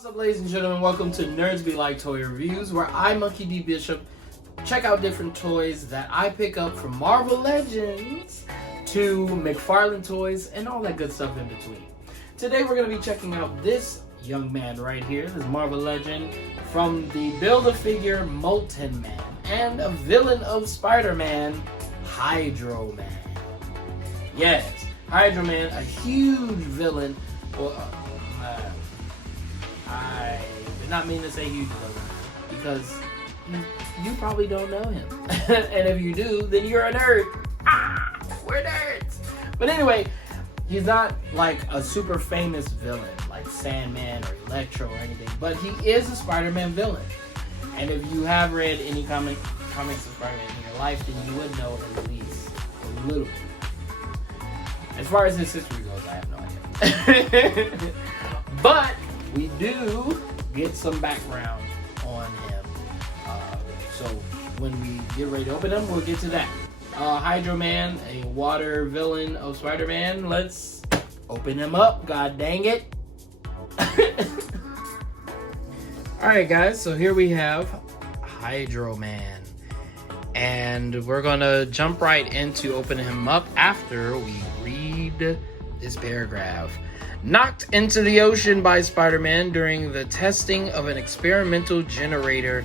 What's up, ladies and gentlemen? Welcome to NerdsBLike Toy Reviews, where I, Monkey D. Bishop, check out different toys that I pick up from Marvel Legends to McFarlane toys and all that good stuff in between. Today we're going to be checking out this young man right here, this Marvel Legend from the Build-A-Figure Molten Man and a villain of Spider-Man, HydroMan. Yes, HydroMan, a huge villain. Well, I did not mean to say huge villain because you probably don't know him. And if you do, then you're a nerd. We're nerds. But anyway, he's not like a super famous villain like Sandman or Electro or anything, but he is a Spider-Man villain. And if you have read any comics of Spider-Man in your life, then you would know him at least a little bit. As far as his history goes, I have no idea. But we do get some background on him. So when we get ready to open them, we'll get to that. HydroMan, a water villain of Spider-Man. Let's open him up. God dang it. Alright guys, so here we have HydroMan. And we're gonna jump right into opening him up after we read this paragraph. Knocked into the ocean by Spider-Man during the testing of an experimental generator,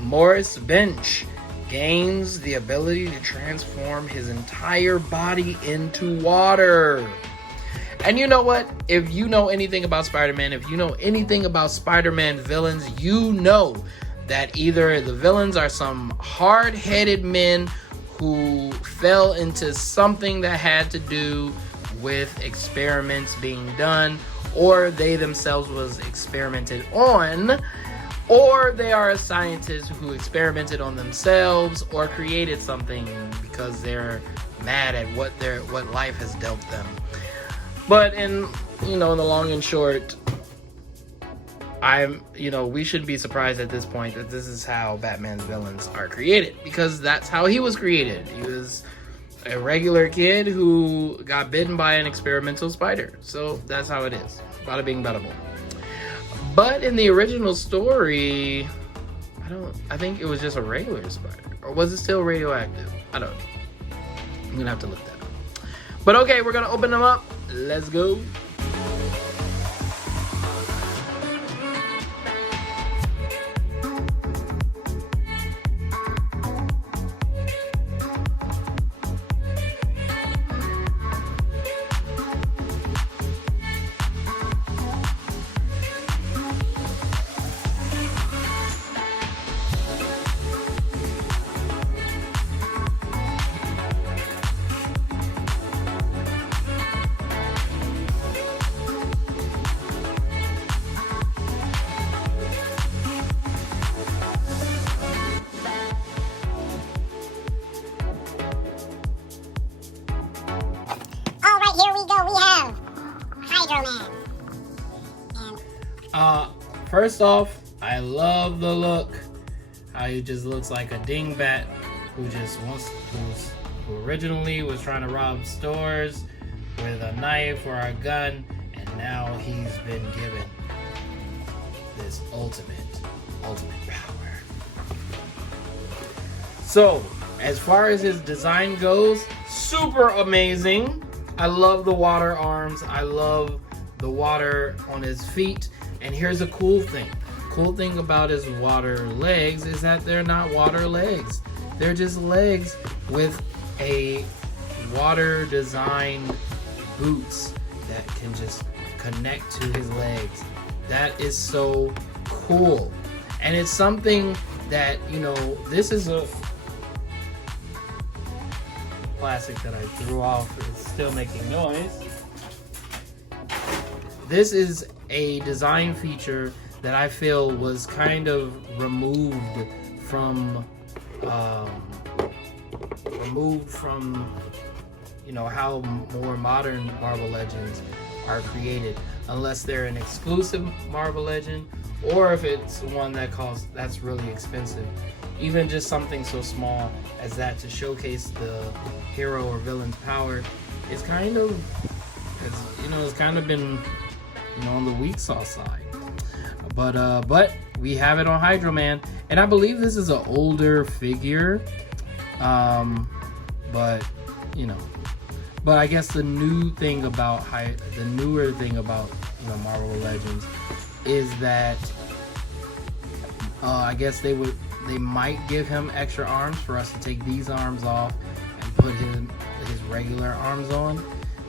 Morris Bench gains the ability to transform his entire body into water. And you know what? If you know anything about Spider-Man, if you know anything about Spider-Man villains, you know that either the villains are some hard-headed men who fell into something that had to do with experiments being done, or they themselves was experimented on, or they are a scientist who experimented on themselves or created something because they're mad at what life has dealt them. But in the long and short, we shouldn't be surprised at this point that this is how Batman's villains are created, because that's how he was created. He was a regular kid who got bitten by an experimental spider. So that's how it is. Bada bing, bada boom. But in the original story, I think it was just a regular spider. Or was it still radioactive? I don't know. I'm gonna have to look that up. But okay, we're gonna open them up. Let's go. Here we go, we have HydroMan. First off, I love the look. How he just looks like a dingbat who originally was trying to rob stores with a knife or a gun, and now he's been given this ultimate power. So, as far as his design goes, super amazing. I love the water arms. I love the water on his feet. And here's a cool thing. Cool thing about his water legs is that they're not water legs. They're just legs with a water designed boots that can just connect to his legs. That is so cool. And it's something that, this is a plastic that I threw off. It's still making noise. This is a design feature that I feel was kind of removed from how more modern Marvel Legends are created, unless they're an exclusive Marvel Legend, or if it's one that's really expensive. Even just something so small as that to showcase the hero or villain's power is kind of been on the weak sauce side. But we have it on HydroMan, and I believe this is an older figure. But you know, but I guess the newer thing about Marvel Legends is that I guess they might give him extra arms for us to take these arms off and put his regular arms on.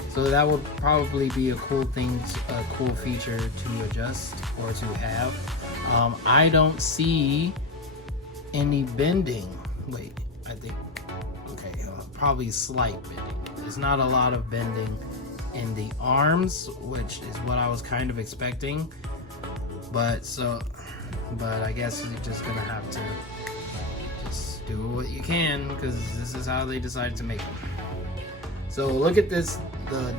So that would probably be a cool feature to adjust or to have. I don't see any bending. Wait, I think, okay, probably slight bending. There's not a lot of bending in the arms, which is what I was kind of expecting. But I guess you're just gonna have to just do what you can, because this is how they decided to make them. So look at this, the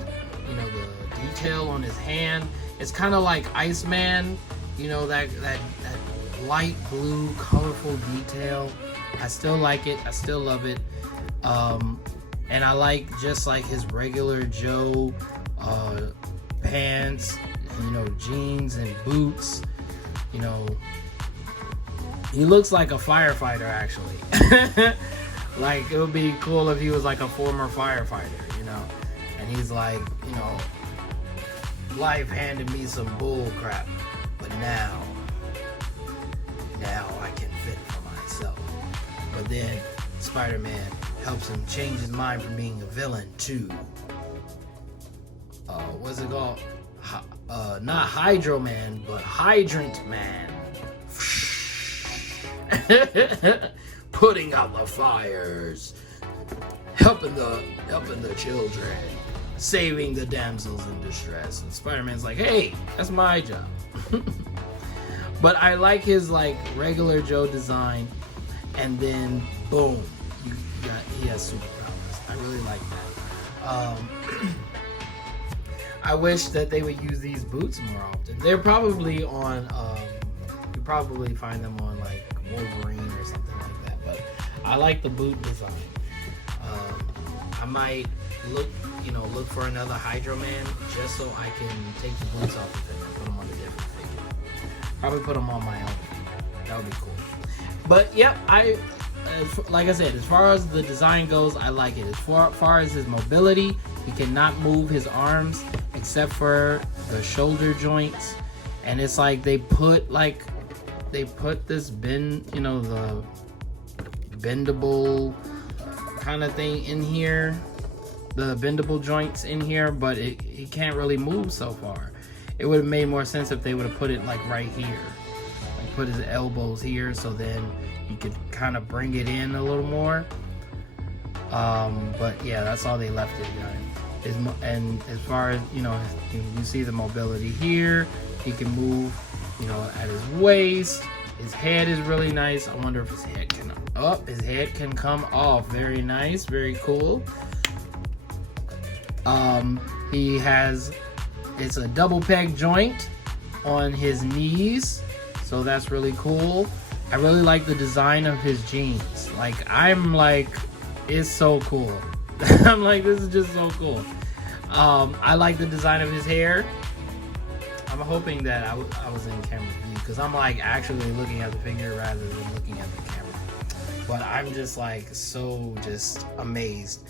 detail on his hand. It's kind of like Iceman, that light blue, colorful detail. I still like it. I still love it. And I like just like his regular Joe pants, jeans and boots. He looks like a firefighter, actually. Like, it would be cool if he was like a former firefighter, and he's like, life handed me some bull crap, but now I can fend for myself. But then Spider-Man helps him change his mind from being a villain to what's it called? Not HydroMan, but Hydrant Man. Putting out the fires, helping the children, saving the damsels in distress. And Spider-Man's like, hey, that's my job. But I like his like regular Joe design, and then boom, he has superpowers. I really like that. I wish that they would use these boots more often. They're probably on you probably find them on like Wolverine or something like that. But I like the boot design. I might look for another HydroMan just so I can take the boots off of him and put them on a different figure. Probably put them on my own. That would be cool. But yep, like I said, as far as the design goes, I like it. As far as his mobility, he cannot move his arms except for the shoulder joints, and it's like they put this the bendable kind of thing in here, the bendable joints in here, but he can't really move so far. It would have made more sense if they would have put it like right here, like put his elbows here, so then you could kind of bring it in a little more. But yeah, that's all they left it, guys. And as far as you see the mobility here, he can move at his waist. His head is really nice. I wonder if his head can come off. Very nice, very cool. It's a double peg joint on his knees, so that's really cool. I really like the design of his jeans. It's so cool. I'm like, this is just so cool. I like the design of his hair. I'm hoping that I was in camera view, because I'm like actually looking at the figure rather than looking at the camera. But I'm just like just amazed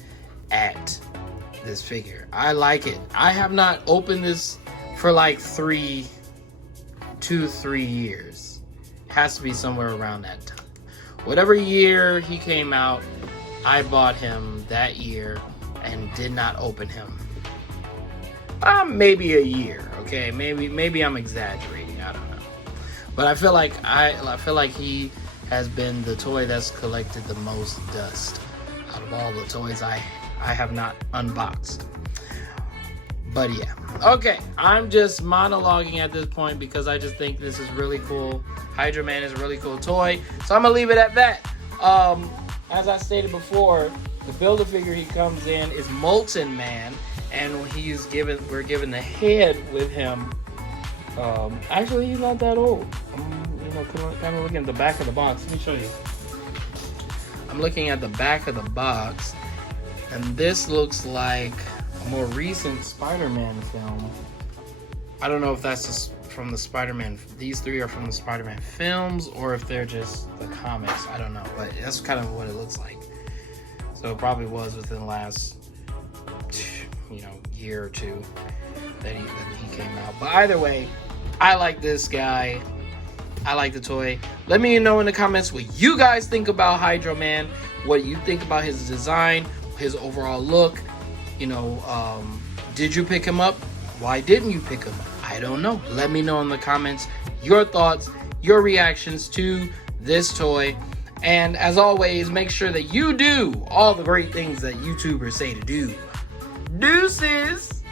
at this figure. I like it. I have not opened this for like 2-3 years. Has to be somewhere around that time. Whatever year he came out, I bought him that year and did not open him. Maybe a year, okay? Maybe I'm exaggerating. I don't know. But I feel like he has been the toy that's collected the most dust out of all the toys I have not unboxed. But yeah. Okay, I'm just monologuing at this point because I just think this is really cool. HydroMan is a really cool toy. So I'm gonna leave it at that. As I stated before, the Build-A-Figure he comes in is Molten Man, and we're given the head with him. Actually, he's not that old. I'm kind of looking at the back of the box. Let me show you. I'm looking at the back of the box, and this looks like a more recent Spider-Man film. I don't know if that's from the Spider-Man. These three are from the Spider-Man films, or if they're just the comics. I don't know, but that's kind of what it looks like. So it probably was within the last, year or two that he came out. But either way, I like this guy. I like the toy. Let me know in the comments what you guys think about HydroMan, what you think about his design, his overall look. Did you pick him up? Why didn't you pick him up? I don't know. Let me know in the comments your thoughts, your reactions to this toy. And as always, make sure that you do all the great things that YouTubers say to do. Deuces!